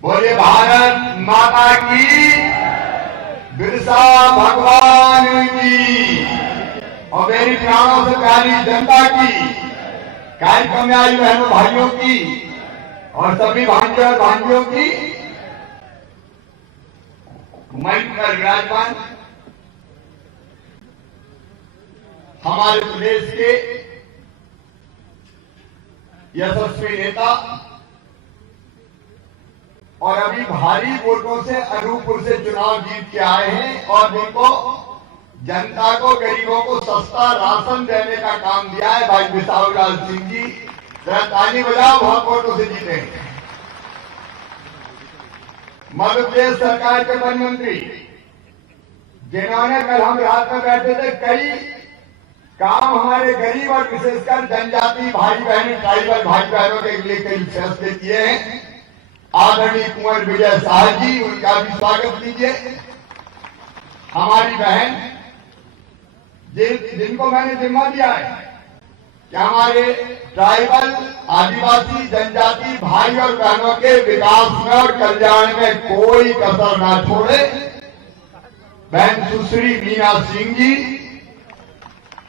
बोले भारत माता की, बिरसा भगवान की और मेरी प्राणों से प्यारी जनता की, कार्यक्रम में आई बहनों भाइयों की और सभी भांजे और भांजियों की मंच पर विराजमान हमारे प्रदेश के यशस्वी नेता और अभी भारी वोटों से अनूपपुर से चुनाव जीत के आए हैं और जिनको जनता को, गरीबों को सस्ता राशन देने का काम दिया है भाई बिसाहू लाल सिंह जी, जरा ताली बजाओ, बहुत वोटों से जीते हैं। मध्य प्रदेश सरकार के वन मंत्री जिन्होंने कल हम रात में बैठे थे, कई काम हमारे गरीब और विशेषकर जनजाति भाई बहन, ट्राइबल भाई बहनों के लिए कई फैसले किए हैं। आदरणीय कुंवर विजय शाह जी, उनका भी स्वागत कीजिए। हमारी बहन जिनको मैंने जिम्मा दिया है कि हमारे ट्राइबल, आदिवासी, जनजाति भाई और बहनों के विकास में और कल्याण में कोई कसर ना छोड़े, बहन सुश्री मीना सिंह जी,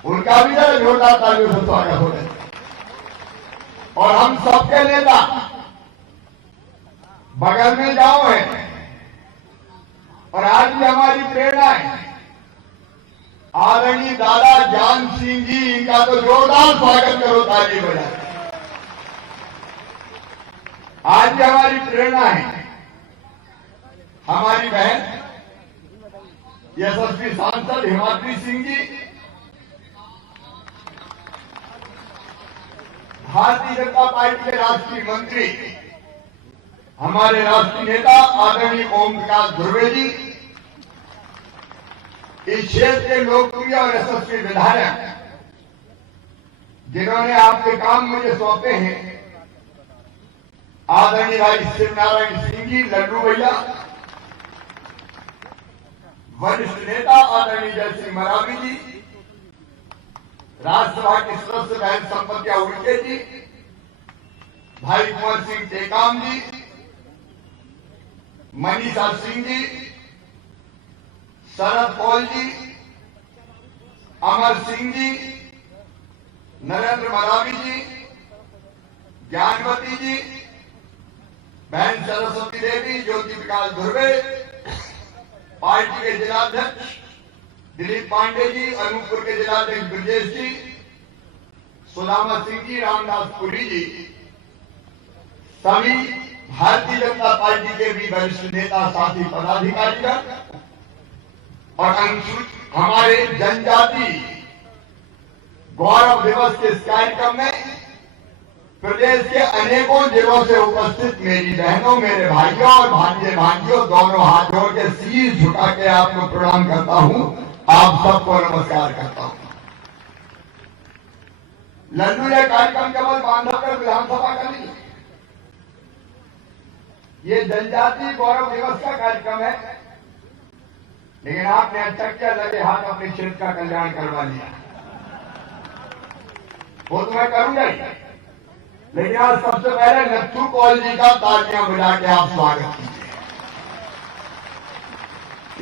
उनका भी जरा जोरदार तालियों से स्वागत हो जाए। और हम सबके नेता बगल में जाओ है और आज भी हमारी प्रेरणा है आदरणीय दादा जान सिंह जी, इनका तो जोरदार स्वागत करो ताली बजाए। आज भी हमारी प्रेरणा है हमारी बहन यशस्वी सांसद हिमाद्री सिंह जी, भारतीय जनता पार्टी के राष्ट्रीय मंत्री हमारे राष्ट्रीय नेता आदरणीय ओम प्रकाश ध्रुवे जी, इस क्षेत्र के लोकप्रिय और यशस्वी विधायक जिन्होंने आपके काम मुझे सौंपे हैं, आदरणीय भाई शिवनारायण सिंह जी, लड्डू भैया, वरिष्ठ नेता आदरणीय जय सिंह मरावी जी, राज्यसभा के सदस्य बहन संपत्तिया उल्टे जी, भाई कुंवर सिंह टेकाम जी, मनीषा सिंह जी, शरद कौल जी, अमर सिंह जी, नरेंद्र मरावी जी, ज्ञानवती जी, बहन सरस्वती देवी, ज्योति प्रकाश ध्रुवे, पार्टी के जिलाध्यक्ष दिलीप पांडे जी, अनूपपुर के जिलाध्यक्ष ब्रजेश जी, सुदामा सिंह जी, रामदास पुरी जी, सभी भारतीय जनता पार्टी के भी वरिष्ठ नेता, साथी पदाधिकारीगण और अनुसूचित हमारे जनजाति गौरव दिवस के इस कार्यक्रम में प्रदेश के अनेकों जिलों से उपस्थित मेरी बहनों, मेरे भाइयों और भांजे भांजियों, दोनों हाथ जोड़ के शीश झुका के आपको प्रणाम करता हूं, आप सबको नमस्कार करता हूं। लड्डू यह कार्यक्रम केवल बांधवगढ़ विधानसभा का नहीं, ये जनजाति गौरव दिवस का कार्यक्रम है, लेकिन आपने अच्छा किया, लगे हाथ अपने क्षेत्र का कल्याण करवा लिया। वो तो मैं करूंगा ही, लेकिन आज सबसे पहले नत्थू कौल जी का तालियां बजा के आप स्वागत कीजिए।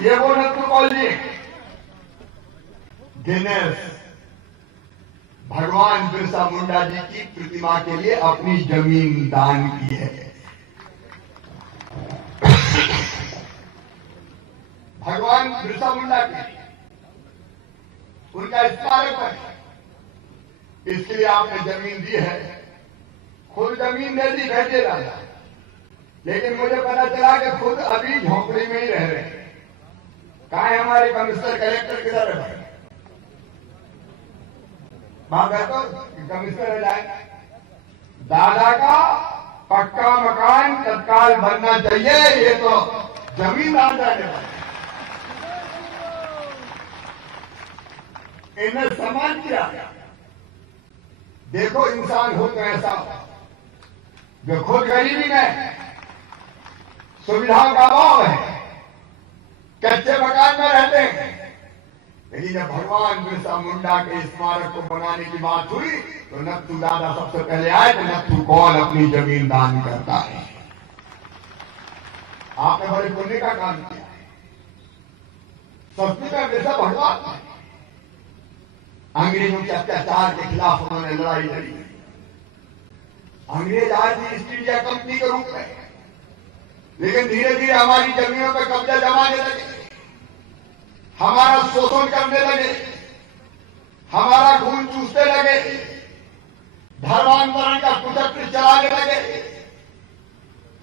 ये वो नत्थू कौल जी जिन्हें भगवान बिरसा मुंडा जी की प्रतिमा के लिए अपनी जमीन दान की है। भगवान बिरसा मुंडा के उनका स्मारक है, इसके लिए आपने जमीन दी है, खुद जमीन दे दी बैठे राजा, लेकिन मुझे पता चला कि खुद अभी झोंपड़ी में ही रह रहे हैं। कहाँ है हमारे कमिश्नर, कलेक्टर किधर है भाई? वहां बैठो, कमिश्नर है जाए। दादा का पक्का मकान तत्काल बनना चाहिए, ये तो जमीन आ जाने इन्हें सम्मान किया। देखो इंसान हो तो ऐसा जो खुद गरीबी में सुविधाओं का अभाव है, कच्चे मकान में रहते हैं, लेकिन जब भगवान बिरसा मुंडा के स्मारक को बनाने की बात हुई तो नत्थू दादा सबसे पहले आए। तो नत्थू कौन अपनी जमीन दान करता है, आपने बड़े पुण्य का काम किया है। संस्कृत में बिरसा भगवान है। अंग्रेजों के अत्याचार के खिलाफ उन्होंने लड़ाई लड़ी। अंग्रेज आए थे ईस्ट इंडिया कंपनी के रूप में, लेकिन धीरे धीरे हमारी जमीनों पर कब्जा जमाने लगे, हमारा शोषण करने लगे, हमारा खून चूसने लगे, धर्मांतरण का कुचक्र चलाने लगे,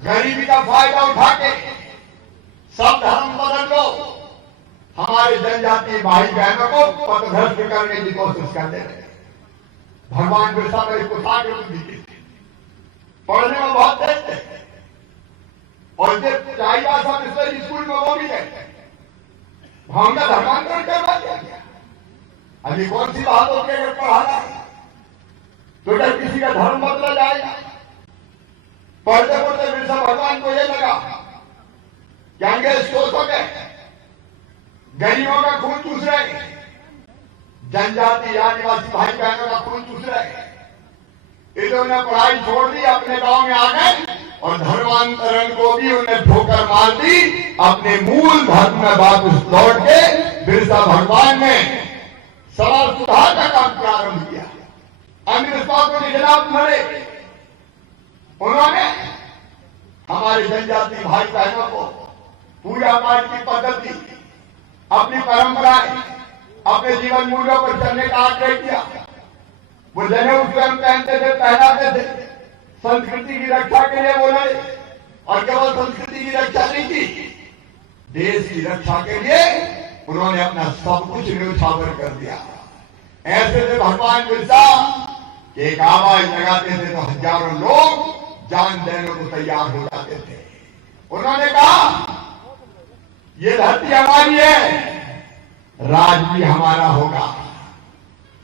गरीबी का फायदा उठा के सब धर्म बदल लो, हमारे जनजातीय भाई बहनों को पथभ्रष्ट करने की कोशिश करने लगे। भगवान बिरसा मेरे कुठार के बुद्धि थी, पढ़ने में बहुत तेज थे, और जब चाहिए सब स्कूल में वो भी गए, उनका धर्मांतरण करवा दिया गया। अभी कौन सी बात होती है अगर पढ़ाना है तो जब किसी का धर्म बदला जाएगा। पढ़ते पढ़ते बिरसा भगवान को यह लगा कि अंग्रेज शोषक है, गरीबों का खून चूस रहे, जनजाति आदिवासी भाई बहनों का खून चूस रहे। इन्होंने पढ़ाई छोड़ दी, अपने गांव में आ गए और धर्मांतरण को भी उन्हें ठोकर मार दी। अपने मूल धर्म में वापस लौट के बिरसा भगवान ने समाज सुधार का काम प्रारंभ किया। अंधविश्वासों के खिलाफ लड़े। उन्होंने हमारे जनजाति भाई बहनों को पूजा पाठ की पद्धति, अपनी परंपराएं, अपने जीवन मूल्यों पर चलने का आग्रह किया। वो जनेऊ स्वयं पहनते थे, पहनाते थे, संस्कृति की रक्षा के लिए वो लड़े, और केवल संस्कृति की रक्षा नहीं की, देश की रक्षा के लिए उन्होंने अपना सब कुछ न्यौछावर कर दिया। ऐसे थे भगवान बिरसा, एक आवाज लगाते थे तो हजारों लोग जान देने को तैयार हो जाते थे। उन्होंने कहा ये धरती हमारी है, राज भी हमारा होगा,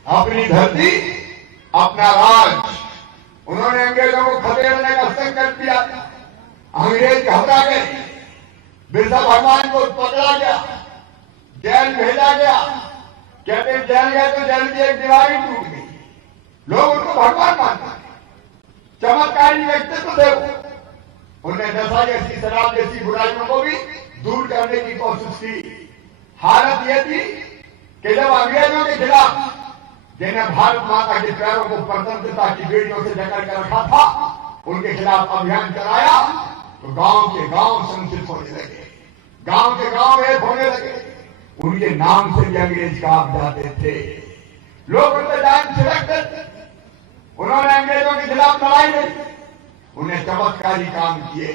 अपनी धरती अपना राज। उन्होंने अंग्रेजों को खदेड़ने का संकल्प किया। अंग्रेज घबरा गए, बिरसा भगवान को पकड़ा गया, जेल भेजा गया। कहते जेल गए तो जेल की एक दीवार ही टूट गई। लोग उनको भगवान मानते हैं, चमत्कारी व्यक्तित्व थे वो। उन्हें नशा जैसी, शराब जैसी बुराइयों को भी दूर करने की कोशिश की। हालत यह थी कि जब अंग्रेजों के खिलाफ, जिन्हें भारत माता के पैरों को स्वतंत्रता की बेड़ियों से जकड़ कर रखा था, उनके खिलाफ अभियान चलाया तो गांव के गांव संचित होने लगे, गांव के गांव एक होने लगे। उनके नाम से भी अंग्रेज कांप जाते थे, लोग उन पर जान छिड़कते थे। उन्होंने अंग्रेजों के खिलाफ लड़ाई लड़ी, उन्हें चमत्कारी काम किए।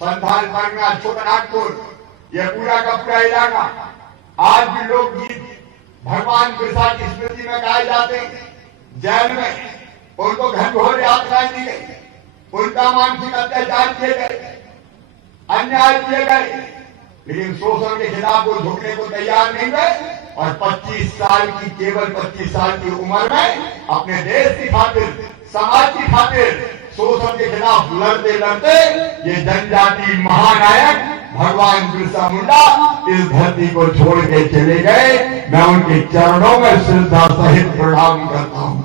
संथाल परगना, छोटानागपुर, यह पूरा का पूरा इलाका आज भी लोकगीत भगवान बिरसा की स्मृति में गाए जाते हैं। जेल में उनको घनघोर यातनाएं दी गई, उनका मानसिक अत्याचार किए गए, अन्याय किए गए, लेकिन शोषण के खिलाफ वो झुकने को तैयार नहीं हुए। और 25 साल की, केवल 25 साल की उम्र में अपने देश की खातिर, समाज की खातिर शोषण के खिलाफ लड़ते लड़ते ये जनजाति महानायक भगवान बिरसा मुंडा इस धरती को छोड़ के चले गए। मैं उनके चरणों में श्रद्धा सहित प्रणाम करता हूं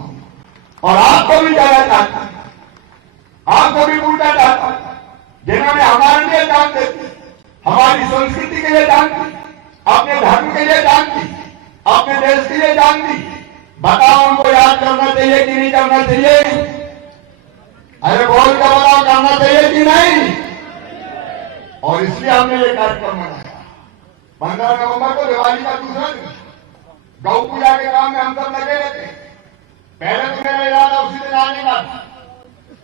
और आपको भी जाना चाहता हूं, आपको भी पूछना चाहता हूं, जिन्होंने हमारे लिए जान दी, हमारी संस्कृति के लिए जान दी, अपने धर्म के लिए जान दी, अपने देश के लिए जान दी, बताओ उनको याद करना चाहिए कि नहीं करना चाहिए? अरे बोल कर बताओ, करना चाहिए कि नहीं? और इसलिए हमने ये कार्यक्रम मनाया। 15 नवंबर को दिवाली का दूसरा दिन, गौ पूजा के काम में हम सब लगे रहते। पहले तो मेरा इरादा उसी दिन आने का था,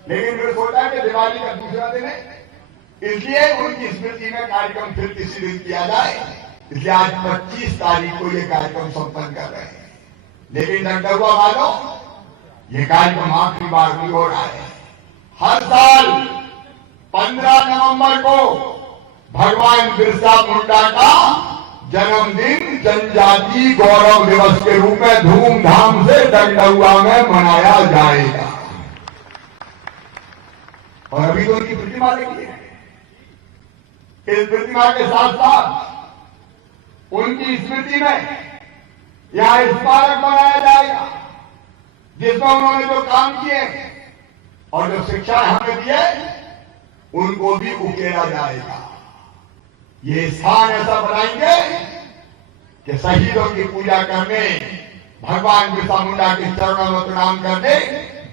लेकिन फिर सोचा कि दिवाली का दूसरा दिन है, इसलिए उनकी स्मृति में कार्यक्रम फिर किसी दिन किया जाए। इसलिए आज 25 तारीख को ये कार्यक्रम संपन्न कर रहे हैं। लेकिन डंडुआ वालों, ये कार्यक्रम आखिरी बार भी हो रहा है। हर साल 15 नवंबर को भगवान बिरसा मुंडा का जन्मदिन जनजाति गौरव दिवस के रूप में धूमधाम से डंडुआ में मनाया जाएगा। और अभी तो उनकी प्रतिमा देखी है। इस प्रतिमा के साथ साथ उनकी स्मृति में यहां स्मारक बनाया जाएगा, जिसमें उन्होंने जो काम किए और जो शिक्षाएं हमें दिए उनको भी उकेरा जाएगा। ये स्थान ऐसा बनाएंगे कि शहीदों की पूजा करने, भगवान बिरसा मुंडा के चरणों में प्रणाम करने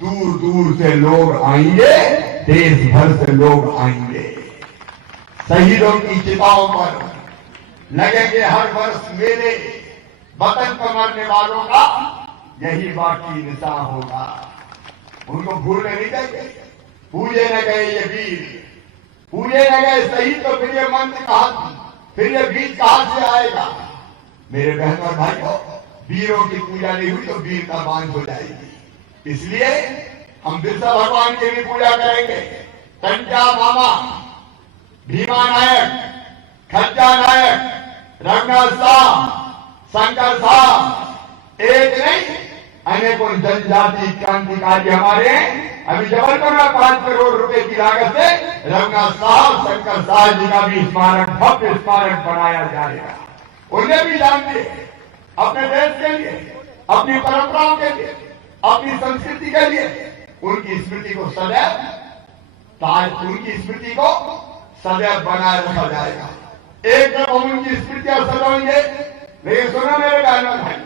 दूर दूर से लोग आएंगे, देश भर से लोग आएंगे। शहीदों की चिताओं पर लगेंगे हर वर्ष मेले, वतन पर मरने वालों का यही बाकी निशान होगा। उनको भूलने नहीं देंगे। पूजे न गए ये वीर, पूजे न गए शहीद, तो फिर ये मंत्र कहां, फिर ये बीज कहां से आएगा? मेरे बहनों और भाइयों, वीरों की पूजा नहीं हुई तो वीर का बांझ हो जाएगी। इसलिए हम बिरसा भगवान की भी पूजा करेंगे। टंटा मामा, भीमा नायक, खज्जा नायक, रघुनाथ साह, शंकर साह, एक नहीं अनेकों जनजाति क्रांतिकारी हमारे हैं। अभी जबलपुर में 5 करोड़ रुपए की लागत से रघुनाथ साह, शंकर साह जी का भी स्मारक, भव्य स्मारक बनाया जाएगा। उन्हें भी जान दिए अपने देश के लिए, अपनी परंपराओं के लिए, अपनी संस्कृति के लिए। उनकी स्मृति को सदैव उनकी स्मृति को सदैव बनाए रखा जाएगा। एक तरफ हम उनकी स्मृतियां सजाएंगे, लेकिन सुनो मेरे बहनों भाई,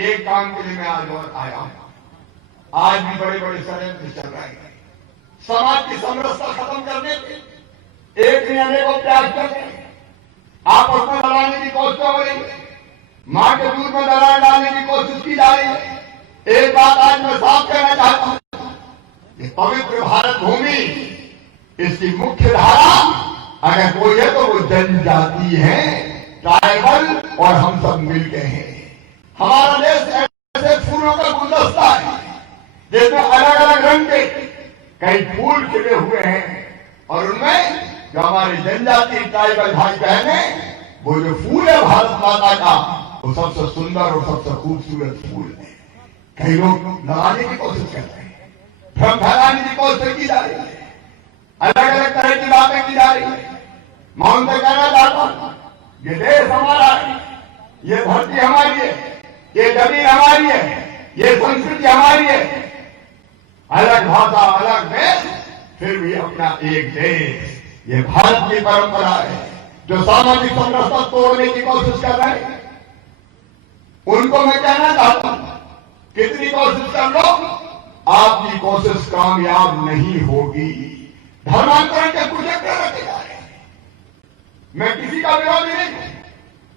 एक काम के लिए मैं आज और आया हूं। आज भी बड़े बड़े षड्यंत्र चल रहे हैं समाज की समरसता खत्म करने के, एक ने अनेकों प्रयास कर रहे हैं, आपस में लड़ाने की कोशिश हो रही है, मां के दूध में दरार डालने की कोशिश की जा रही है। एक बात आज मैं साफ कहना चाहता हूं, ये पवित्र भारत भूमि, इसकी मुख्य धारा अगर कोई है तो वो जनजाति है, ट्राइबल, और हम सब मिलके हैं। हमारा देश ऐसे फूलों का गुलदस्ता है जिसमें अलग अलग रंग के कई फूल खिले हुए हैं, और उनमें जो हमारे जनजाति ट्राइबल भाई बहन है, वो जो फूल है भारत माता का, वो सबसे सुंदर और सबसे खूबसूरत फूल है। कई लोग लगाने की कोशिश कर रहे हैं, भ्रम फैलाने की कोशिश की जा रही है, अलग अलग तरह की बातें की जा रही है। मैं उनसे कहना चाहता हूं, ये देश हमारा है, ये धरती हमारी है, ये जमीन हमारी है, ये संस्कृति हमारी है। अलग भाषा, अलग देश, फिर भी अपना एक देश। ये भारत की परंपरा है। जो सामाजिक समरसता तोड़ने की कोशिश कर रहे हैं, उनको मैं कहना चाहता हूं, कितनी कोशिश कर लो, आपकी कोशिश कामयाब नहीं होगी। धर्मांतरण के कुचक्र रखे जा रहे हैं। मैं किसी का विरोधी नहीं हूं,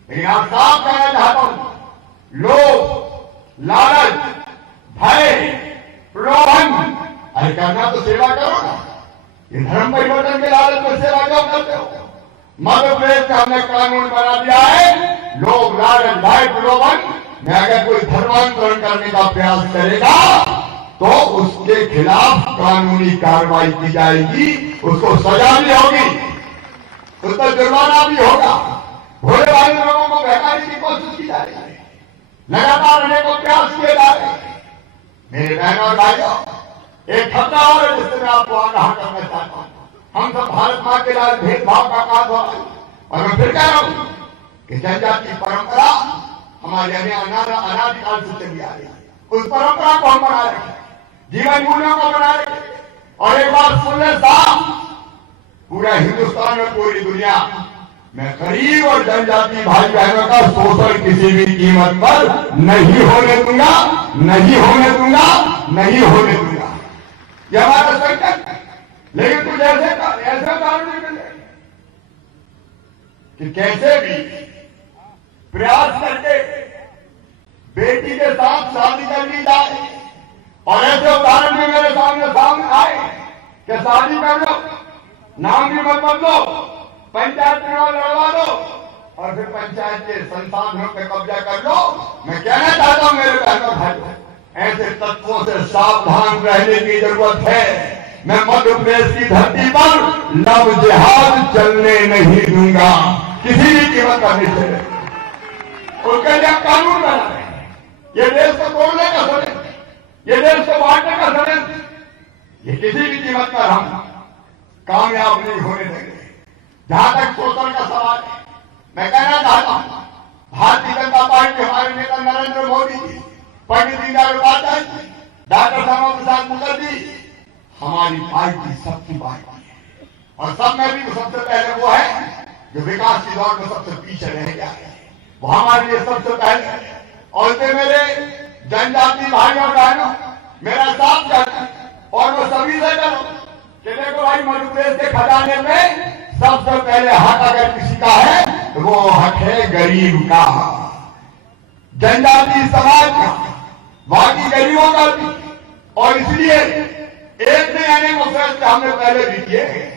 लेकिन आप साफ कहना चाहता हूं, लोभ, लालच, भय, प्रलोभन, अरे करना तो सेवा करो ना। ये धर्म परिवर्तन के लालच में सेवा क्यों करते हो? मध्य प्रदेश में हमने कानून बना दिया है, लोग, लालच, भय, प्रलोभन में अगर कोई धर्मांतरण करने का प्रयास करेगा तो उसके खिलाफ कानूनी कार्रवाई की जाएगी, उसको सजा भी होगी, उस पर जुर्माना भी होगा। भोले भाले लोगों को बहकाने की कोशिश की जा रही है, लगातार अनेकों प्रयास किए जा रहे हैं। मेरे बहनों और भाइयों, एक खतरा और है जिससे मैं आपको आगाह करना चाहता हूं। हम सब भारत मां के लाल भेदभाव का काम हो रहा है, और मैं फिर कह रहा हूं कि जनजाति परंपरा हमारे अनादिकाल से चली आ रही है। उस परंपरा को हम बना रहे हैं, जीवन मूल्यों को बना रहे हैं। और एक बात सुन ले साहब, पूरा हिंदुस्तान में, पूरी दुनिया में गरीब और जनजाति भाई बहनों का शोषण किसी भी कीमत पर नहीं होने दूंगा, नहीं होने दूंगा, नहीं होने दूंगा। ये हमारा संकल्प है। लेकिन कुछ ऐसे कारण नहीं मिले कि कैसे भी प्रयास करके बेटी के साथ शादी कर ली जाए, और ऐसे उदाहरण भी मेरे सामने आए कि शादी कर लो, नाम भी मत बदलो, पंचायत चुनाव लड़वा दो, और फिर पंचायत के संसाधनों पे कब्जा कर लो। मैं कहना चाहता हूं मेरे बहनों भाइयों, ऐसे तत्वों से सावधान रहने की जरूरत है। मैं मध्य प्रदेश की धरती पर लव जिहाद चलने नहीं दूंगा, किसी भी कीमत पर नहीं चले। उसके लिए कानून बना रहे हैं। ये देश को तोड़ने का षड्यंत्र, ये देश को बांटने का षड्यंत्र, ये किसी भी कीमत पर हम कामयाब नहीं होने देंगे। जहां तक शोषण का सवाल है, मैं कहना चाहता हूं, भारतीय जनता पार्टी, हमारे नेता नरेंद्र मोदी जी, पंडित दीनदयाल उपाध्याय जी, डॉक्टर श्यामा प्रसाद मुखर्जी, हमारी पार्टी सबकी पार्टी है। और सब में भी सबसे पहले वो है जो विकास की दौड़ में सबसे पीछे रह गया है, वो हमारे लिए सबसे पहले है। और इसलिए मेरे जनजाति भाई और बहनों, मेरा साथ करना और वो सभी से करो कि देखो भाई, मध्य प्रदेश के खजाने में सबसे पहले हक अगर किसी का है तो वो हक है गरीब का, जनजाति समाज का, बाकी गरीबों का भी। और इसलिए एक ने आने को फैसले हमने पहले भी किए हैं।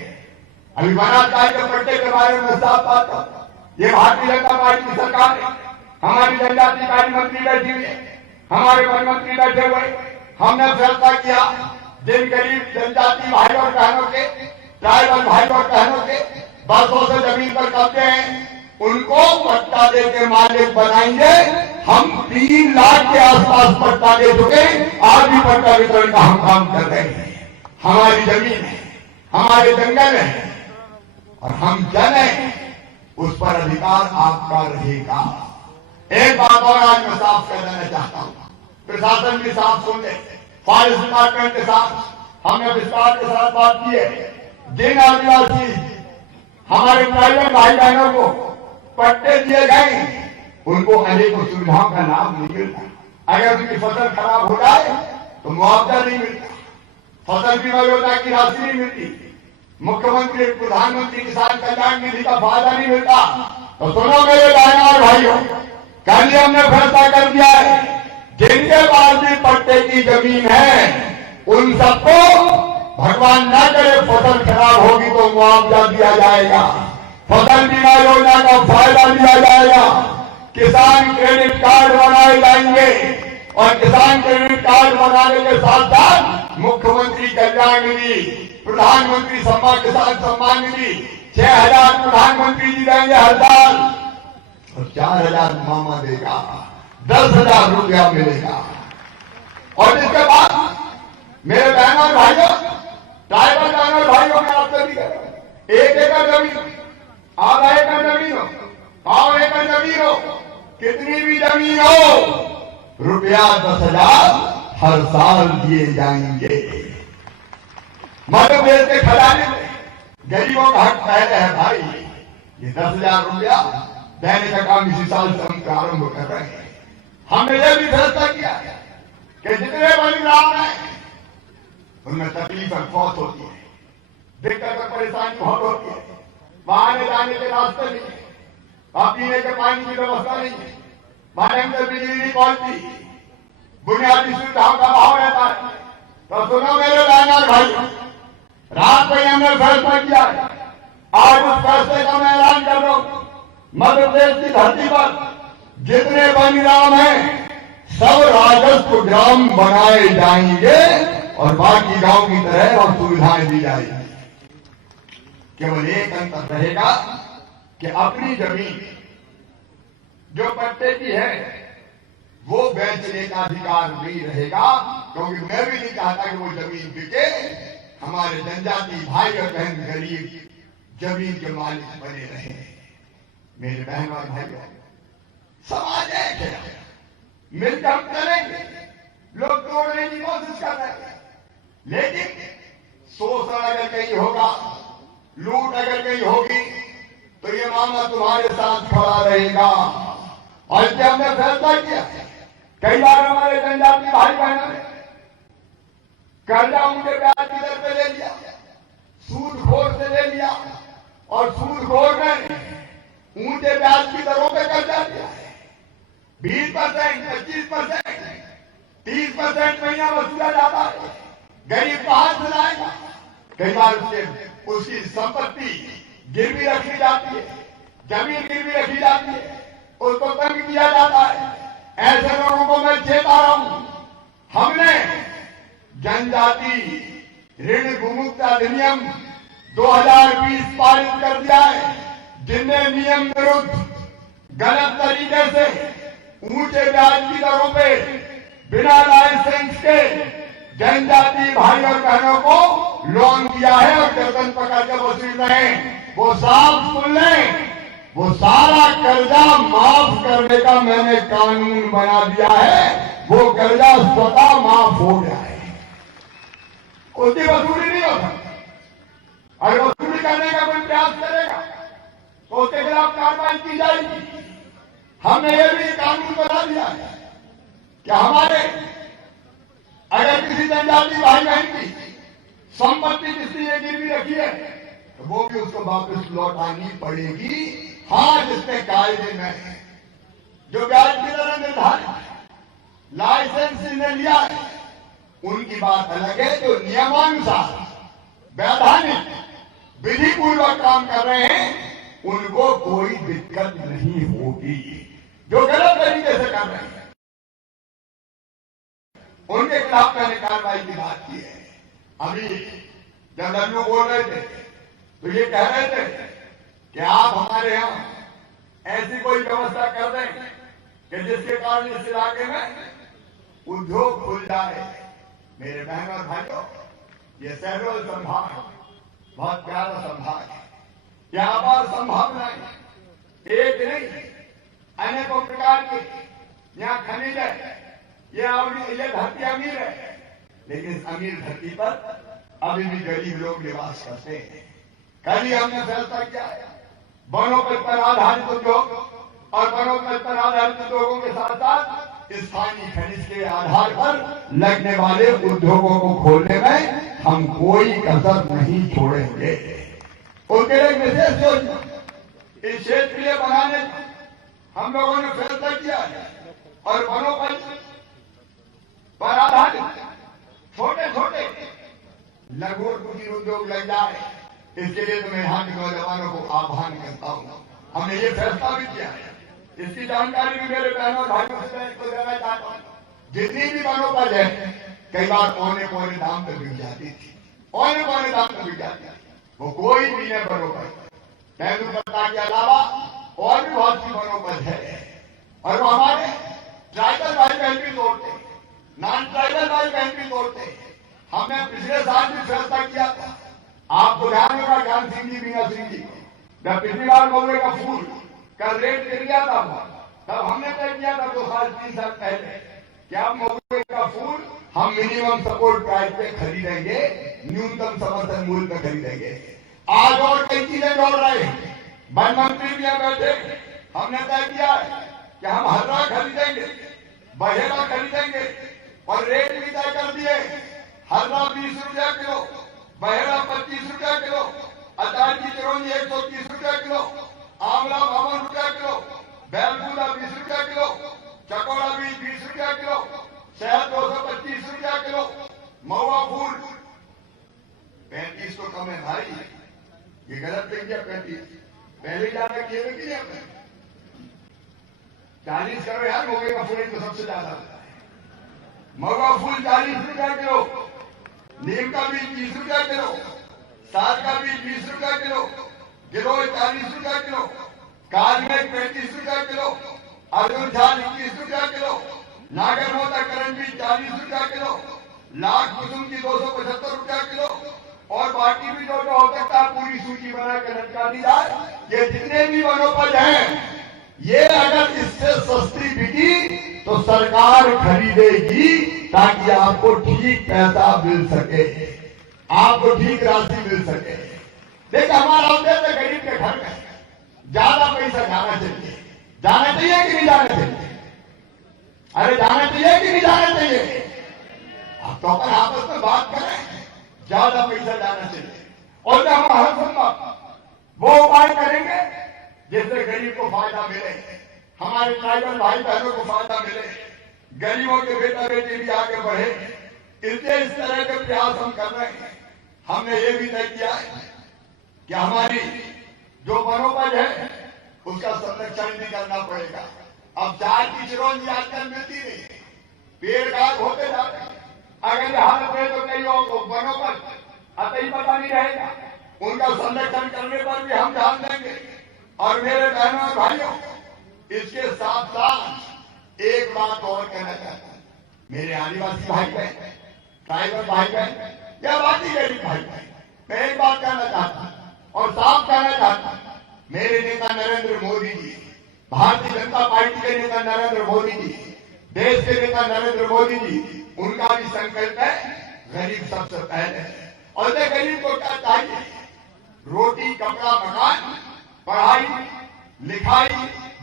अभी बनारस के पट्टे के बारे में साफ बात करता, ये भारतीय जनता पार्टी की सरकार है, हमारी जनजाति कार्य मंत्री बैठी हुई है, हमारे वन मंत्री बैठे हुए। हमने फैसला किया जिन गरीब जनजाति भाई और बहनों के, ट्राइबल भाई और बहनों के बरसों से जमीन पर कब्जे हैं, उनको पट्टा दे के मालिक बनाएंगे। हम 3 लाख के आसपास पट्टा दे चुके, आज भी पट्टा वितरण का हम काम कर रहे हैं। हमारी जमीन है, हमारे जंगल है और हम जन हैं, उस पर अधिकार आपका रहेगा। एक बात और आज मैं साफ कर देना चाहता हूं, प्रशासन भी साफ सुन ले, फॉरेस्ट डिपार्टमेंट के साथ हमने विस्तार के साथ बात की है। जिन आदिवासी हमारे ट्राइबल भाई बहनों को पट्टे दिए गए, उनको अनेकों सुविधाओं का लाभ नहीं मिलता। अगर उनकी फसल खराब हो जाए तो मुआवजा नहीं मिलता, फसल बीमा योजना की राशि नहीं मिलती, मुख्यमंत्री प्रधानमंत्री किसान कल्याण निधि का फायदा नहीं मिलता। तो सुनो मेरे बहनों और भाइयों, कल हमने फैसला कर दिया है, जिनके पास भी पट्टे की जमीन है उन सबको भगवान न करे फसल खराब होगी तो मुआवजा दिया जाएगा, फसल बीमा योजना का फायदा दिया जाएगा, किसान क्रेडिट कार्ड बनाए जाएंगे और किसान क्रेडिट कार्ड बनाने के साथ साथ मुख्यमंत्री कल्याण निधि, प्रधानमंत्री किसान सम्मान निधि 6,000 प्रधानमंत्री जी देंगे हर साल और 4,000 मामा देगा, 10,000 रुपया मिलेगा। और इसके बाद मेरे बहनों और भाइयों, ट्राइबल बहनों और भाइयों, मैं आपसे भी कह रहा हूं, 1 एकड़ जमीन, आधा एकड़ जमीन हो, 1/2 एकड़ जमीन हो, कितनी भी जमीन हो, रुपया 10,000 हर साल दिए जाएंगे। मध्य प्रदेश के खजाने में गरीबों का हक पहले है भाई। ये 10,000 रुपया देने का काम इसी साल से हम प्रारंभ कर रहे हैं। हमने यह भी फैसला किया कि जितने बड़ी ग्राम है उनमें तकलीफ और बहुत होती है, दिक्कत और परेशानी बहुत होती है, वहां आने जाने के रास्ते नहीं है, वहां पीने के पानी की व्यवस्था नहीं है, वहां अंदर बिजली नहीं पहुंचती, बुनियादी सुविधाओं का अभाव रहता है। तो सुनो मेरे बहन और भाइयों, रात को हमने फैसला किया है, आज उस फैसले का मैं ऐलान कर रहा हूं। मध्य प्रदेश की धरती पर जितने वन ग्राम हैं सब राजस्व ग्राम बनाए जाएंगे और बाकी गांव की तरह और सुविधाएं दी जाएगी। केवल एक अंतर रहेगा कि अपनी जमीन जो पट्टे की है वो बेचने का अधिकार नहीं रहेगा, क्योंकि मैं भी नहीं चाहता कि वो जमीन बिके। हमारे जनजाति भाई और बहन गरीब जमीन के मालिक बने रहे। मेरे बहन और भाइयों, समाज एक है, मिलकर हम चलेंगे। लोग तोड़ने की कोशिश कर रहे हैं, लेकिन शोषण अगर कहीं होगा, लूट अगर कहीं होगी, तो ये मामला तुम्हारे साथ खड़ा रहेगा। और इसलिए हमने फैसला किया, कई बार हमारे जनजाति भाई बहनों ने कर्जा उनके ब्याज की दर पे ले लिया, सूदखोर से ले लिया, और सूदखोर ने ऊंचे ब्याज की दरों पे कर्जा दिया है। 20%, 25%, 30% महीना वसूला जाता है। गरीब कहां से लाएगा? कई बार उसकी संपत्ति गिरवी रखी जाती है, जमीन गिरवी रखी जाती है, उसको तंग किया जाता है। ऐसे लोगों को मैं चेता रहा हूं। हमने जनजाति ऋण विमुक्ति अधिनियम 2020 पारित कर दिया है, जिनने नियम विरुद्ध गलत तरीके से ऊंचे ब्याज की दरों पे बिना लाइसेंस के जनजाति भाई और बहनों को लोन दिया है और गर्दन पकड़ के वसूल रहे हैं। वो साफ सुन लें, वो सारा कर्जा माफ करने का मैंने कानून बना दिया है। वो कर्जा स्वतः माफ हो गया है, उसकी वसूली नहीं होता। अगर वसूली करने का कोई प्रयास करेगा तो उसके खिलाफ कार्रवाई की जाएगी। हमने ये भी कानून बना दिया है कि हमारे अगर किसी जनजाति भाई बहन की संपत्ति किसी ने गिरवी रखी है तो वो भी उसको वापस लौटानी पड़ेगी। हाँ, जिसने कायदे में जो ब्याज की दर निर्धारित लाइसेंस ने लिया है उनकी बात अलग है। जो नियमानुसार वैधानिक विधि पूर्वक काम कर रहे हैं उनको कोई दिक्कत नहीं होगी। जो गलत तरीके से कर रहे हैं उनके खिलाफ मैंने कार्रवाई की बात की है। अभी जब लल्लू बोल रहे थे तो ये कह रहे थे कि आप हमारे यहां ऐसी कोई व्यवस्था कर दें कि जिसके कारण इस इलाके में उद्योग खुल जाए। मेरे बहनों और भाइयों, ये शहडोल संभाग बहुत प्यारा संभाग है। यहाँ पर संभावनाएं एक नहीं अनेकों प्रकार की। यहाँ खनिज है, ये धरती अमीर है, लेकिन इस अमीर धरती पर अभी भी गरीब लोग निवास करते हैं। कल ही हमने फैसला किया वनोपज पर आधारित उद्योग और वनोपज पर आधारित उद्योगों के साथ साथ स्थानीय खनिज के आधार पर लगने वाले उद्योगों को खोलने में हम कोई कसर नहीं छोड़ेंगे। उसके लिए विशेष योजना इस क्षेत्र के लिए बनाने हम लोगों ने फैसला किया है और वनोपज पर आधारित छोटे छोटे लघु और कुटीर उद्योग लग जाए, इसके लिए तो मैं यहाँ के नौजवानों को आह्वान करता हूँ। हमने ये फैसला भी किया है। इसकी जानकारी भी मेरे बहनों और भाइयों से मैं इसको देना चाहता हूँ। जितनी भी वनोपज है कई बार पौने पौने दाम पे बिक जाती थी, पौने पौने दाम पे बिक जाती थी। वो कोई भी नहीं वनोपज तेंदुपत्ता के अलावा और भी बहुत सी वनोपज है और वो हमारे ट्राइबल भाई बहन भी तोड़ते, नॉन ट्राइबल भाई बहन भी तोड़ते। हमने पिछले साल भी फैसला किया था, आपको ध्यान होगा ज्ञान सिंह जी, मीना सिंह जी, जब पिछली बार महुए का फूल का रेट गिर गया था तब हमने तय किया था 2 साल 3 साल पहले कि अब महुए का फूल हम मिनिमम सपोर्ट प्राइस पे खरीदेंगे, न्यूनतम समर्थन मूल्य पे खरीदेंगे। आज और कई चीजें जोड़ रहे हैं। वन मंत्री भी यहाँ बैठे, हमने तय किया कि हम हर्रा खरीदेंगे, बहेरा खरीदेंगे और रेट भी तय कर दिए। हर्रा 20 रुपया किलो, बहेरा 25 रुपया किलो, अचार की चिरौंजी 130 रुपया किलो, आंवला 52 रुपया किलो, बैलगुदा 20 रुपया किलो, चकौड़ा बीज 20 रुपया किलो, शहद 225 रुपया किलो, महुआ फूल 35 तो कम है भाई, ये गलत नहीं किया। 35 पहले ज्यादा किए थे कि नहीं? 40 करो यार, महुए का फूल तो सबसे ज्यादा होता है। महुआ फूल 40 रुपया किलो, नीम का बीज 20 रुपया किलो, साग का बीज 20 रुपया किलो, गिलोय 40 रुपया किलो, काजमेघ 35 रुपया किलो, अर्जुन झाल 21 रुपया किलो, नागर मोता करण बीज 40 रुपया किलो, लाख कुसुम की 275 रुपया किलो और बाकी भी जो हो सकता है पूरी सूची बना कर लटका दी जाए। ये जितने भी वनोपज हैं ये अगर इससे सस्ती बिकी तो सरकार खरीदेगी ताकि आपको ठीक पैसा मिल सके, आपको ठीक राशि मिल सके। देखिए हमारा उद्देश्य गरीब के घर में ज्यादा पैसा जाना चाहिए। जाना चाहिए कि नहीं जाना चाहिए? अरे जाना चाहिए कि नहीं जाना चाहिए? आप तो अपन आपस में बात करें, ज्यादा पैसा जाना चाहिए और हम हर संभव वो उपाय करेंगे जिससे गरीब को फायदा मिले, हमारे ट्राइबल भाई बहनों को फायदा मिले, गरीबों के बेटा बेटी भी आगे बढ़े। इसलिए इस तरह के प्रयास हम कर रहे हैं। हमने ये भी तय किया है कि हमारी जो वनोपज है उसका संरक्षण भी करना पड़ेगा। अब चार की चिरौंजी आजकल मिलती नहीं, पेड़ गाछ होते जाते हैं। अगर ये हालत रहे तो कई वनोपज अतई पता नहीं रहेगा। उनका संरक्षण करने पर भी हम ध्यान देंगे। और मेरे बहनों और भाइयों, इसके साथ साथ एक बात और कहना चाहता हूं। मेरे आदिवासी भाई बहन, ट्राइबल भाई बहन या बाकी गरीब भाई बहन, मैं एक बात कहना चाहता हूं और साफ कहना चाहता हूं। मेरे नेता नरेंद्र मोदी जी, भारतीय जनता पार्टी के नेता नरेंद्र मोदी जी, देश के नेता नरेंद्र मोदी जी, उनका भी संकल्प है गरीब सबसे पहले। और गरीब को क्या चाहिए? रोटी, कपड़ा, मकान पढ़ाई लिखाई,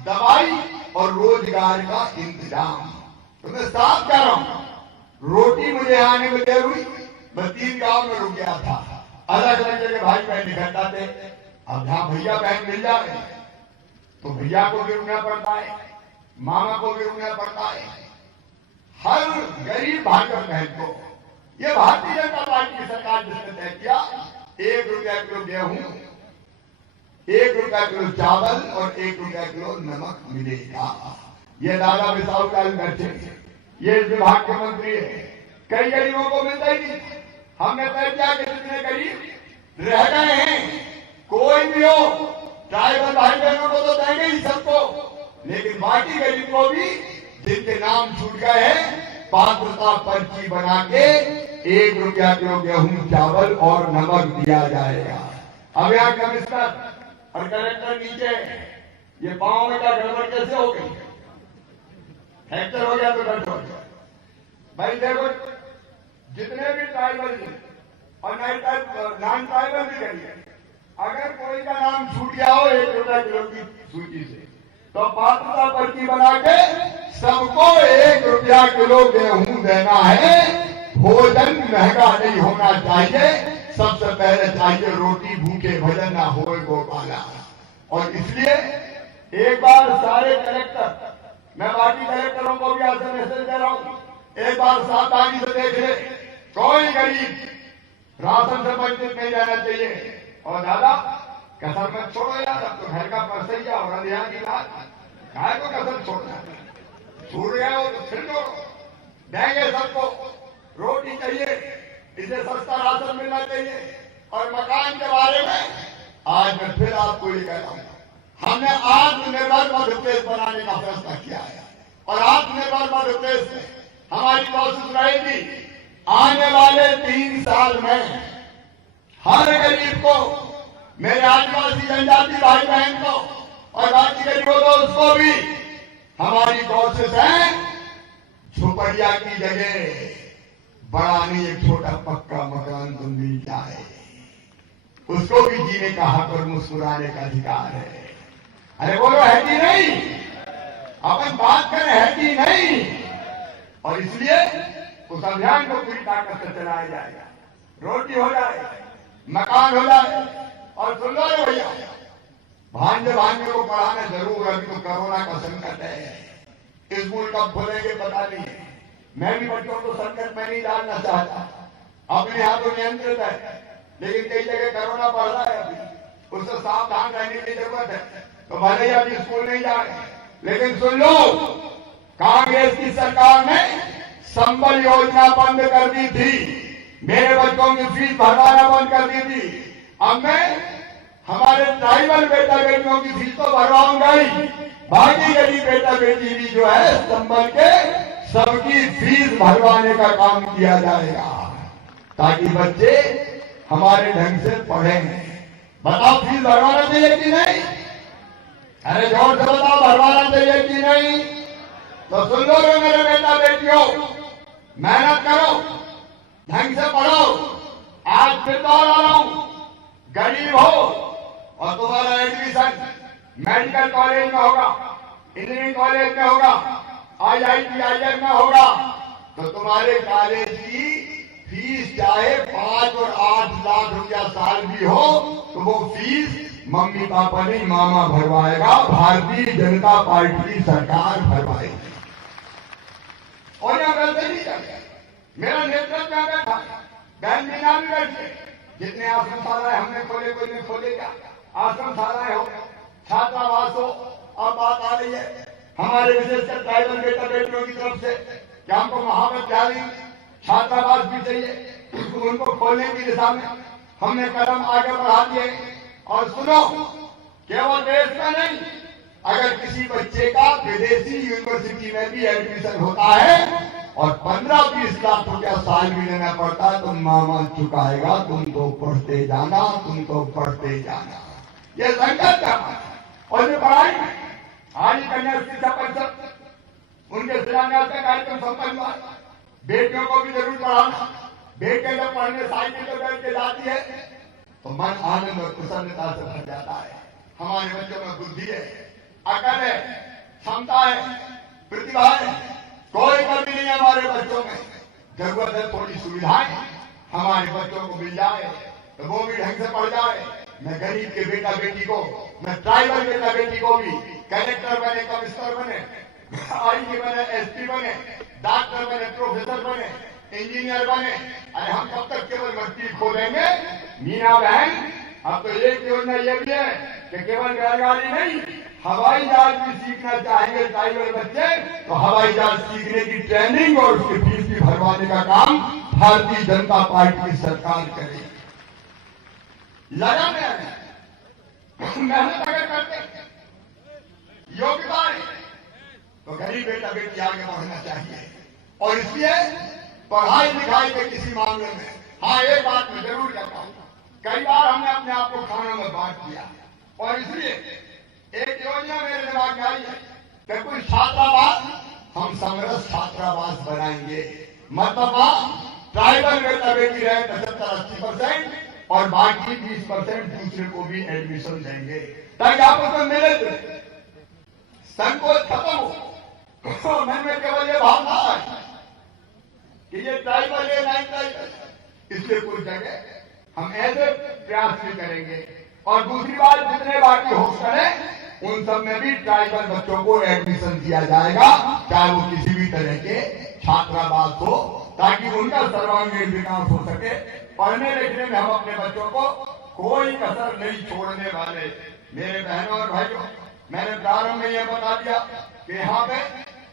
दवाई और रोजगार का इंतजाम। तो मैं साफ कह रहा हूं, रोटी मुझे आने में देर हुई, मैं 3 गांव में रुक गया था, अलग अलग जगह भाई बहन इकट्ठा थे। अब जहां भैया बहन मिल जाए तो भैया को भी रुकना पड़ता है, मामा को भी रुकना पड़ता है, हर गरीब भाई और बहन को। ये भारतीय जनता पार्टी की सरकार जिसने तय किया, 1 रुपया किलो गेहूं, 1 रुपया किलो चावल और 1 रुपया किलो नमक मिलेगा। ये दादा बिसाऊ लाल बैठे, ये इस विभाग के मंत्री है। कई गरीबों को मिलता ही नहीं। हमने तय किया कि जितने गरीब रह गए हैं, कोई भी हो, ट्राइबल भाई बहनों को तो देंगे ही सबको, लेकिन बाकी गरीब को भी जिनके नाम छूट गए हैं, पात्रता पर्ची बना के 1 रुपया किलो गेहूं, चावल और नमक दिया जाएगा। अब यहाँ कमिश्नर और कलेक्टर नीचे, ये पांव में का गड़बड़ कैसे हो गई? हेक्टर हो गया तो गड़बड़ हो गया। भाई देखो, जितने भी ट्राइबल और नॉन ट्राइबल भी करिए, अगर कोई का नाम छूट गया हो 1 रुपया किलो की सूची से, तो पात्रता पर्ची बना के सबको 1 रुपया किलो गेहूं देना है। भोजन महंगा नहीं होना चाहिए, सबसे पहले चाहिए रोटी, भूखे भजन ना हो गोपाला। और इसलिए एक बार सारे कलेक्टर, मैं बाकी कलेक्टरों को भी आज मैसेज दे रहा हूं, एक बार सावधानी से देख ले, कोई गरीब राशन से वंचित नहीं रहना चाहिए। और दादा कसर मत छोड़ो यार, अब तो घर का परसैया और अंधिया की बात, गाय को कसर छोड़ना, छूट गया हो तो फिर जोड़ो, देंगे सबको। रोटी चाहिए, इसे सस्ता राशन मिलना चाहिए। और मकान के बारे में आज मैं फिर आपको ये कह रहा हूं, हमने आत्मनिर्भर मध्य प्रदेश बनाने का फैसला किया है। और आत्मनिर्भर मध्य प्रदेश में हमारी कोशिश रहेगी, आने वाले 3 साल में हर गरीब को, मेरे आदिवासी जनजाति भाई बहन को और बाकी गरीबों को, उसको भी हमारी कोशिश है झोपड़िया की जगह बड़ा नहीं, एक छोटा पक्का मकान तो मिल जाए, उसको भी जीने का हक और मुस्कुराने का अधिकार है। अरे बोलो है कि नहीं? अपन बात करें है कि नहीं? और इसलिए उस अभियान को पूरी ताकत से चलाया जाएगा। रोटी हो जाए, मकान हो जाए। और सुन लो रे भैया, भांजे को पढ़ाना जरूर, अभी तो कोरोना का संकट है, स्कूल कब खुलेंगे पता नहीं है। मैं भी बच्चों को संकट में नहीं डालना चाहता, अपने यहाँ तो नियंत्रित है, लेकिन कई जगह कोरोना बढ़ रहा है, अभी उससे सावधान रहने की जरूरत है। तो भले ही अभी स्कूल नहीं जा रहे, लेकिन सुन लो, कांग्रेस की सरकार ने संबल योजना बंद कर दी थी, मेरे बच्चों की फीस भरवाना बंद कर दी थी। अब मैं हमारे ट्राइबल बेटा बेटियों की फीस तो भरवाऊंगा ही, बाकी गरीब बेटा बेटी भी जो है संबल के सबकी फीस भरवाने का काम किया जाएगा, ताकि बच्चे हमारे ढंग से पढ़ें। बताओ फीस भरवाना चाहिए कि नहीं? अरे जोर से बताओ, भरवाना चाहिए कि नहीं? तो सुन लो रे मेरे बेटा बेटियों, मेहनत करो, ढंग से पढ़ो। आज फिर दोहरा रहा हूं, गरीब हो और तुम्हारा एडमिशन मेडिकल कॉलेज में होगा, इंजीनियरिंग कॉलेज में होगा, IIT में होगा, तो तुम्हारे कॉलेज की फीस चाहे 5 और 8 लाख रुपया साल भी हो, तो वो फीस मम्मी पापा नहीं, मामा भरवाएगा, भारतीय जनता पार्टी की सरकार भरवाएगी। और यहां वैसे नहीं चले, मेरा नेतृत्व में बैठा, बहन मीना भी बैठे, जितने आश्रमशालाएं हमने खोले, कोई नहीं खोलेगा, आश्रमशालाएं हो, छात्रावास हो। अब बात आ रही है हमारे विशेषकर ट्राइबल बेटा बेटियों की तरफ से कि हमको महाविद्यालय छात्रावास भी चाहिए, उनको खोलने की दिशा में हमने कदम आगे बढ़ा दिए। और सुनो, केवल देश में नहीं, अगर किसी बच्चे का विदेशी यूनिवर्सिटी में भी एडमिशन होता है और 15-20 लाख रुपया साल भी लेना पड़ता है, तो मामा चुकाएगा, तुम तो पढ़ते जाना, तुम तो पढ़ते जाना। ये संकट का है। और जो पढ़ाई में आज कन्या शिक्षा परिषद, उनके शिलान्यास का कार्यक्रम संपन्न हुआ। बेटियों को भी जरूर पढ़ाना, बेटे जब पढ़ने साइकिल पर बैठ के जाती है तो मन आनंद और प्रसन्नता से भर जाता है। हमारे बच्चों में बुद्धि है, अकल है, क्षमता है, प्रतिभा है, कोई कमी नहीं है हमारे बच्चों में। जरूरत है थोड़ी सुविधाएं हमारे बच्चों को मिल जाए तो वो भी ढंग से पढ़ जाए। मैं गरीब के बेटा बेटी को, मैं ट्राइबल बेटा बेटी को भी कलेक्टर बने, कमिश्नर बने, आईजी बने, एसपी बने, डॉक्टर बने, प्रोफेसर बने, इंजीनियर बने। अरे हम कब तक केवल मट्टी खोदेंगे? मीना बहन, अब तो एक योजना ये भी है कि केवल बैलगाड़ी नहीं, हवाई जहाज भी सीखना चाहेंगे ट्राइबल बच्चे तो हवाई जहाज सीखने की ट्रेनिंग और उसकी फीस भी भरवाने का काम भारतीय जनता पार्टी की सरकार करेगी। लगन है, मेहनत अगर करते, योग्यता है तो गरीब बेटा बेटी आगे बढ़ना चाहिए। और इसलिए पढ़ाई लिखाई के किसी मामले में, हाँ एक बात मैं जरूर कहता हूं, कई बार हमने अपने आप को खानों में बांट दिया और इसलिए एक योजना मेरे दिमाग में आई है कि कोई छात्रावास, हम समरस छात्रावास बनाएंगे। मतलब ट्राइबल बेटा बेटी रहे 75-80% और बाकी 20% दूसरे को भी एडमिशन देंगे ताकि आपस में मिले जुले, संकोच खत्म हो। मन में केवल ये भावना है कि ये ट्राइबल है, नहीं ट्राइबल, इसलिए कुछ जगह हम ऐसे प्रयास भी करेंगे। और दूसरी बात, जितने बाकी हॉस्टल है उन सब में भी ट्राइबल बच्चों को एडमिशन दिया जाएगा, चाहे वो किसी भी तरह के छात्रावास हो, ताकि उनका सर्वांगीण विकास हो सके। पढ़ने लिखने में हम अपने बच्चों को कोई कसर नहीं छोड़ने वाले। मेरे बहनों और भाइयों, मैंने प्रारंभ में यह बता दिया कि यहाँ पे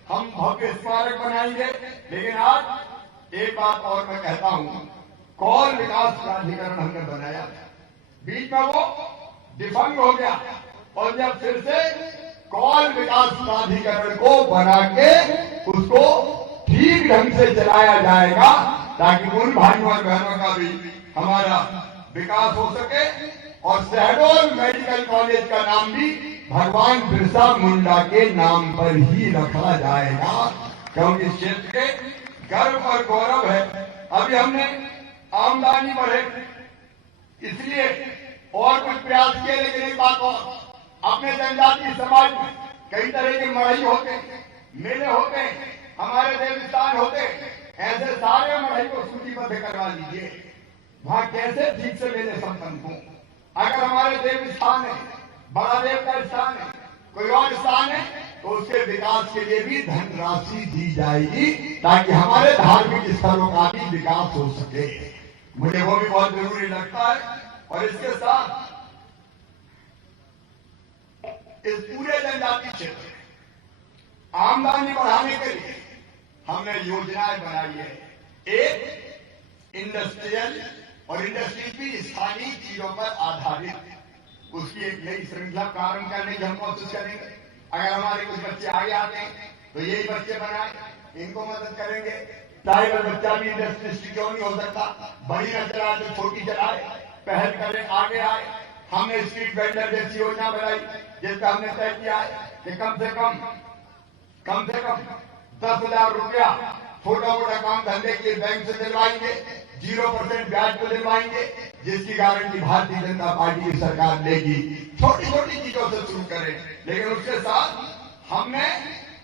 हम भव्य स्मारक बनाएंगे, लेकिन आज एक बात और मैं कहता हूँ, कौल विकास प्राधिकरण हमने बनाया, बीच में वो डिफंग हो गया और जब फिर से कौल विकास प्राधिकरण को बना के उसको ठीक ढंग से चलाया जाएगा ताकि उन भाइयों और बहनों का भी हमारा विकास हो सके। और शहडोल मेडिकल कॉलेज का नाम भी भगवान बिरसा मुंडा के नाम पर ही रखा जाएगा, क्योंकि इस क्षेत्र के गर्व और गौरव है। अभी हमने आमदनी बढ़े इसलिए और कुछ प्रयास किए, लेकिन एक बात और, अपने जनजातीय समाज में कई तरह के मढ़ई होते, मेले होते, हमारे देवस्थान होते, ऐसे सारे मढ़ई को सूचीबद्ध करवा लीजिए, वहां कैसे ठीक से मेले संपन्न हों। अगर हमारे देव स्थान है, बड़ा देव का स्थान है, कोई और स्थान है, तो उसके विकास के लिए भी धनराशि दी जाएगी ताकि हमारे धार्मिक स्थलों का भी विकास हो सके। मुझे वो भी बहुत जरूरी लगता है। और इसके साथ इस पूरे जनजातीय क्षेत्र में आमदनी बढ़ाने के लिए हमने योजनाएं बनाई है। एक इंडस्ट्रियल और इंडस्ट्री भी स्थानीय चीजों पर आधारित, उसकी एक नई श्रृंखला प्रारंभ करने की हम कोशिश करेंगे। अगर हमारे कुछ बच्चे आगे आते हैं तो यही बच्चे बनाए, इनको मदद करेंगे। ट्राइबल बच्चा भी इंडस्ट्रिस्ट क्यों नहीं हो सकता, बड़ी न चलाए तो छोटी चलाए, पहल करें, आगे आए। हमने स्ट्रीट वेंडर जैसी योजना बनाई जिसका हमने तय किया है कि कम से कम 10,000 रुपया छोटा मोटा काम धंधे के लिए बैंक से दिलवाएंगे, 0% ब्याज पर दिलवाएंगे, जिसकी गारंटी भारतीय जनता पार्टी की सरकार लेगी। छोटी छोटी चीजों से शुरू करें, लेकिन उसके साथ हमने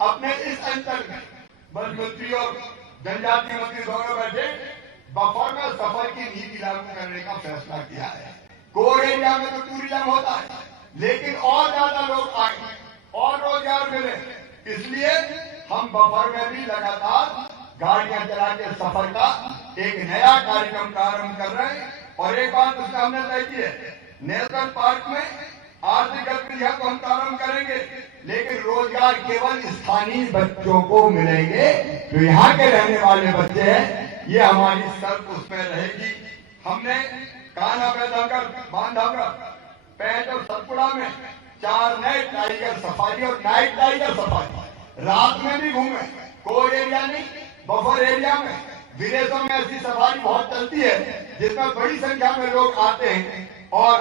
अपने इस अंचल में वन मंत्री और जनजातीय मंत्री दोनों बैठे बफर में सफर की नीति लागू करने का फैसला किया है। कोर एरिया में तो टूरिज्म होता है, लेकिन और ज्यादा लोग आए और रोजगार मिले, इसलिए हम बफर में भी लगातार गाड़ियां चला के सफर का एक नया कार्यक्रम प्रारंभ कर रहे हैं। और एक बात उसका हमने तय की है, नेशनल पार्क में आर्थिक गतिविधियां तो हम प्रारंभ करेंगे, लेकिन रोजगार केवल स्थानीय बच्चों को मिलेंगे, जो यहाँ के रहने वाले बच्चे हैं। ये हमारी शर्त उसमें रहेगी। हमने कान्हा पैदलकर, बांधवगढ़, पैंट और सतपुड़ा में 4 नए टाइगर सफारी और नाइट टाइगर सफारी, रात में भी घूमे, कोर एरिया नहीं, बफर एरिया में। विदेशों में ऐसी सफारी बहुत चलती है जिसमें बड़ी संख्या में लोग आते हैं और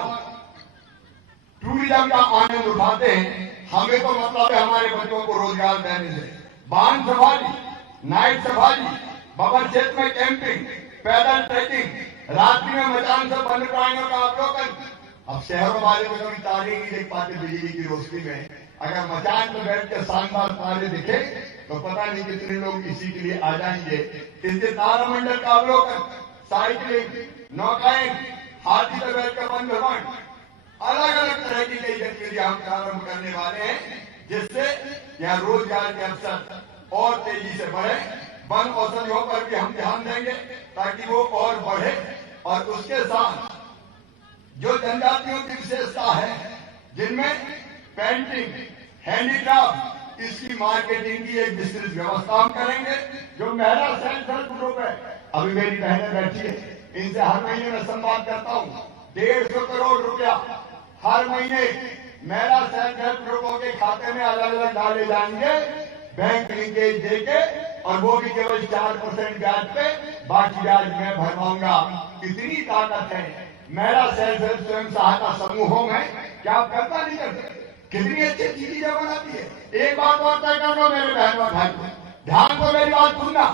टूरिज्म का आनंद उठाते हैं। हमें तो मतलब है हमारे बच्चों को रोजगार देने से। बांध सफारी, नाइट सफारी, बफर क्षेत्र में कैंपिंग, पैदल ट्रैकिंग, रात्रि में मैदान से वन्य प्राणियों का अवलोकन, अब शहरों वाले तो कभी तारे नहीं देख पाते बिजली की रोशनी में, अगर मचान पर बैठ के शानदार तारे दिखे तो पता नहीं कितने लोग इसी के लिए आ जाएंगे। इसके तारामंडल का अवलोकन, साइकिलिंग, नौकाएं, हाथी पर बैठ कर वन भ्रमण, अलग अलग तरह की कई गतिविधियां हम प्रारंभ करने वाले हैं, जिससे यहाँ रोजगार के अवसर और तेजी से बढ़े। वन औषधियों पर भी हम ध्यान देंगे ताकि वो और बढ़े, और उसके साथ जो जनजातियों की विशेषता है जिनमें पेंटिंग, हैंडीक्राफ्ट, इसकी मार्केटिंग की एक विस्तृत व्यवस्था हम करेंगे। जो महिला सेल्फ हेल्प ग्रुप है, अभी मेरी बहनें बैठी है, इनसे हर महीने में संवाद करता हूँ। 150 करोड़ रुपया हर महीने महिला सेल्फ हेल्प ग्रुपों के खाते में अलग अलग डाले जाएंगे, बैंक लिंकेज देके, और वो भी केवल 4% ब्याज पे, बाकी ब्याज मैं भरवाऊंगा। इतनी ताकत है महिला सेल्फ हेल्प स्वयं सहायता समूहों में, क्या आप कल्पना नहीं करते कितनी अच्छी चीजें बनाती है। एक बात और तय कर लो मेरे बहन और भाई, ध्यान को मेरी बात सुनना।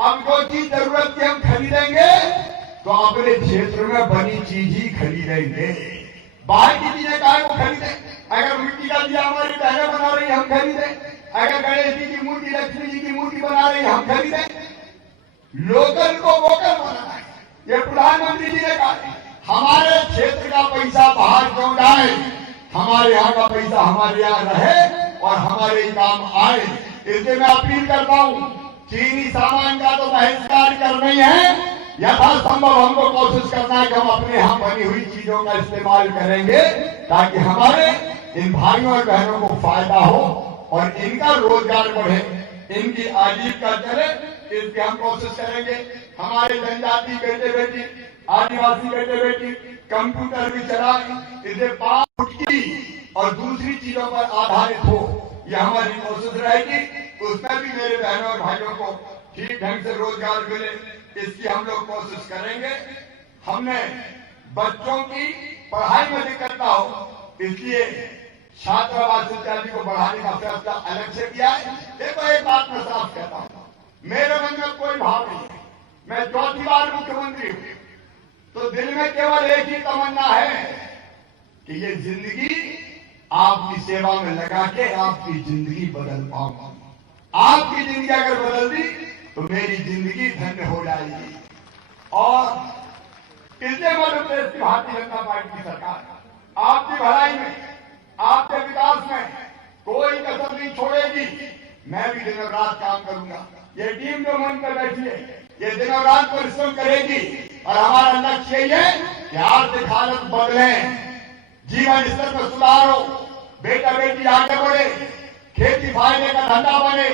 अब जो चीज जरूरत की हम खरीदेंगे तो अपने क्षेत्र में बनी चीज ही खरीदेंगे, बाहर की चीजें काहे को खरीदें। अगर मिट्टी का दिया हमारी बहनें बना रही हम खरीदें, अगर गणेश जी की मूर्ति, लक्ष्मी जी की मूर्ति बना रही हम खरीदें। लोकल को वोकल बनाना है, ये प्रधानमंत्री जी ने कहा। हमारे क्षेत्र का पैसा बाहर क्यों जाए, हमारे यहाँ का पैसा हमारे यहाँ रहे और हमारे ही काम आए। इसलिए मैं अपील करता हूँ, चीनी सामान का तो बहिष्कार करना ही है, यथासंभव हमको कोशिश करना है कि हम अपने यहाँ बनी हुई चीजों का इस्तेमाल करेंगे ताकि हमारे इन भाइयों और बहनों को फायदा हो और इनका रोजगार बढ़े, इनकी आजीविका चले, इसकी हम कोशिश करेंगे। हमारे जनजाति बेटे बेटी, आदिवासी बेटे बेटी कंप्यूटर भी चलाए, इसे 5 फुट की और दूसरी चीजों पर आधारित हो, यह हमारी कोशिश रहेगी। उसमें भी मेरे बहनों और भाइयों को ठीक ढंग से रोजगार मिले, इसकी हम लोग कोशिश करेंगे। हमने बच्चों की पढ़ाई में दिक्कत ना हो, इसलिए छात्रावास इत्यादि को बढ़ाने का फैसला अलग से किया है। देखो एक बात मैं साफ कहता हूं, मेरे मन में कोई भाव नहीं है, मैं 4थी बार मुख्यमंत्री हूं, तो दिल में केवल एक ही तमन्ना है कि ये जिंदगी आपकी सेवा में लगा के आपकी जिंदगी बदल पाऊंगा। आपकी जिंदगी अगर बदल दी तो मेरी जिंदगी धन्य हो जाएगी। और इसलिए मध्य प्रदेश की भारतीय जनता पार्टी की सरकार आपकी भलाई में, आपके विकास में कोई कसर नहीं छोड़ेगी। मैं भी दिनों रात काम करूंगा, ये टीम जो मन पर बैठी है ये दिनों रात परिश्रम करेगी, और हमारा लक्ष्य ये है कि आर्थिक हालत बदले, जीवन स्तर में सुधार हो, बेटा बेटी आगे बढ़े, खेती फायदे का धंधा बने,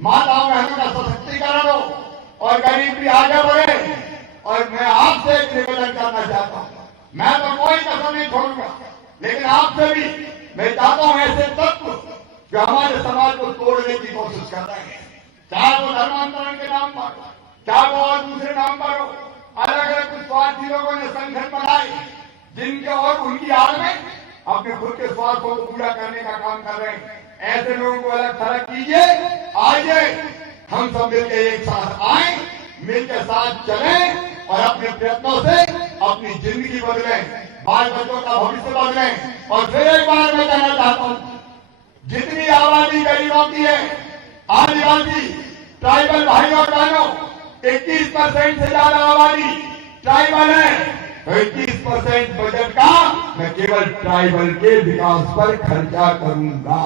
माताओं बहनों का सशक्तिकरण हो और गरीब भी आगे बढ़े। और मैं आपसे एक निवेदन करना चाहता हूं, मैं तो कोई कसर नहीं छोड़ूंगा, लेकिन आपसे भी मैं चाहता हूं ऐसे तत्व जो हमारे समाज को तोड़ने की कोशिश कर रहे हैं, चाहे वो धर्मांतरण के नाम पर, चाहे वो और दूसरे नाम पर हो, अलग अलग कुछ स्वार्थी लोगों ने संगठन बनाए जिनके और उनकी आड़ में अपने खुद के स्वार्थों को पूरा करने का काम कर रहे हैं। ऐसे लोगों को अलग थलग कीजिए, आइए हम सब मिलकर एक साथ आए, मिलकर साथ चलें और अपने प्रयत्नों से अपनी जिंदगी बदलें, बाल बच्चों का भविष्य बदलें। और फिर एक बार मैं कहना चाहता हूं, जितनी आबादी गरीबों की है, आदिवासी ट्राइबल भाइयों और बहनों, 21% से ज्यादा आबादी ट्राइबल है, तो 21% बजट का मैं केवल ट्राइबल के विकास पर खर्चा करूंगा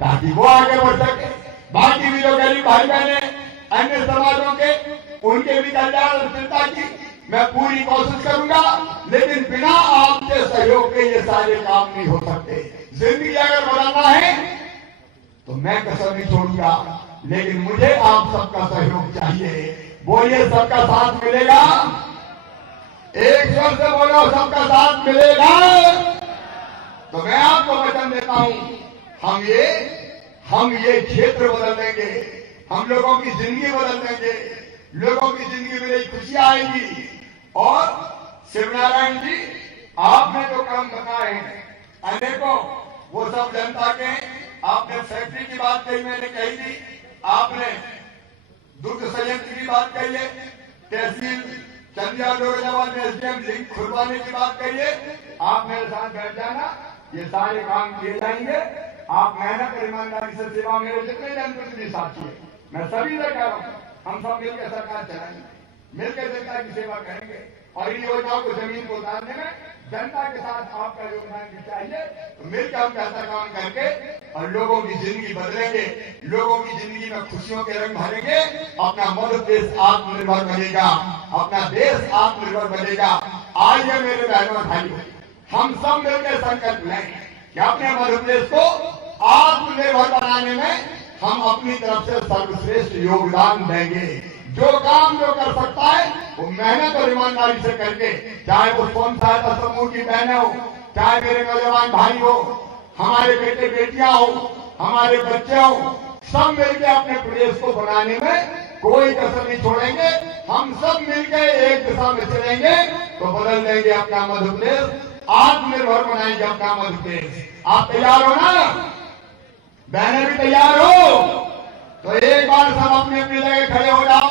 ताकि वो आगे बढ़ सके। बाकी भी जो गरीब भाई बहने अन्य समाजों के, उनके भी कल्याण और चिंता की मैं पूरी कोशिश करूंगा, लेकिन बिना आपके सहयोग के ये सारे काम नहीं हो सकते। जिंदगी अगर बनाना है तो मैं कसर नहीं छोड़ूंगा, लेकिन मुझे आप सबका सहयोग चाहिए। बोलिए सबका साथ मिलेगा, एक स्वर से बोलो सबका साथ मिलेगा। तो मैं आपको वचन देता हूं, हम ये क्षेत्र बदल देंगे, हम लोगों की जिंदगी बदल देंगे, लोगों की जिंदगी में एक खुशी आएगी। और शिवनारायण जी, आपने जो काम बताए हैं अनेकों, वो सब जनता के। आपने फैक्ट्री की बात कही, मैंने कही थी, आपने दुग्ध संयंत्र की बात कही है, तहसील चंदिया लोकसभा में एसडीएम लिंक खुलवाने की बात करिए। आप मेरे साथ बैठ जाना, ये सारे काम किए जाएंगे। आप मेहनत और ईमानदारी से सेवा, मेरे जितने जनप्रतिनिधि साथी है, मैं सभी से कह रहा हूँ, हम सब मिलकर सरकार चलाएंगे, मिलकर जनता की सेवा करेंगे और इन योजनाओं को जमीन को उतारने में जनता के साथ आपका योगदान भी चाहिए। तो मिलकर हम ऐसा काम करके और लोगों की जिंदगी बदलेंगे, लोगों की जिंदगी में खुशियों के रंग भरेंगे। अपना मध्य प्रदेश आत्मनिर्भर बनेगा, अपना देश आत्मनिर्भर बनेगा। आइए मेरे बहनों भाइयों, हम सब मिलकर संकल्प लें कि अपने मध्य प्रदेश को आत्मनिर्भर बनाने में हम अपनी तरफ से सर्वश्रेष्ठ योगदान देंगे। जो काम जो कर सकता है वो मेहनत और ईमानदारी से करके, चाहे वो स्वयं सहायता समूह की बहनें हो, चाहे मेरे नौजवान भाई हो, हमारे बेटे बेटियां हो, हमारे बच्चे हो, सब मिलकर अपने प्रदेश को बनाने में कोई कसर नहीं छोड़ेंगे। हम सब मिलकर एक दिशा में चलेंगे तो बदल देंगे अपना मध्य प्रदेश, आत्मनिर्भर बनाएंगे अपना मध्य प्रदेश। आप तैयार हो ना? बहनें भी तैयार हो? तो एक बार सब अपने अपनी जगह खड़े हो जाओ,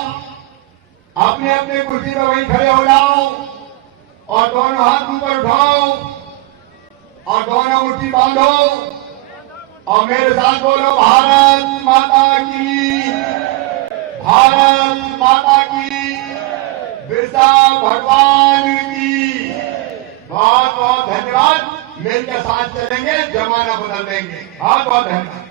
अपने अपने कुर्सी पर वहीं खड़े हो जाओ और दोनों हाथ ऊपर उठाओ और दोनों मुट्ठी बांधो और मेरे साथ बोलो, भारत माता की, भारत माता की, बिरसा भगवान की। बहुत बहुत धन्यवाद। मिलकर साथ चलेंगे, जमाना बदल देंगे। बहुत बहुत धन्यवाद।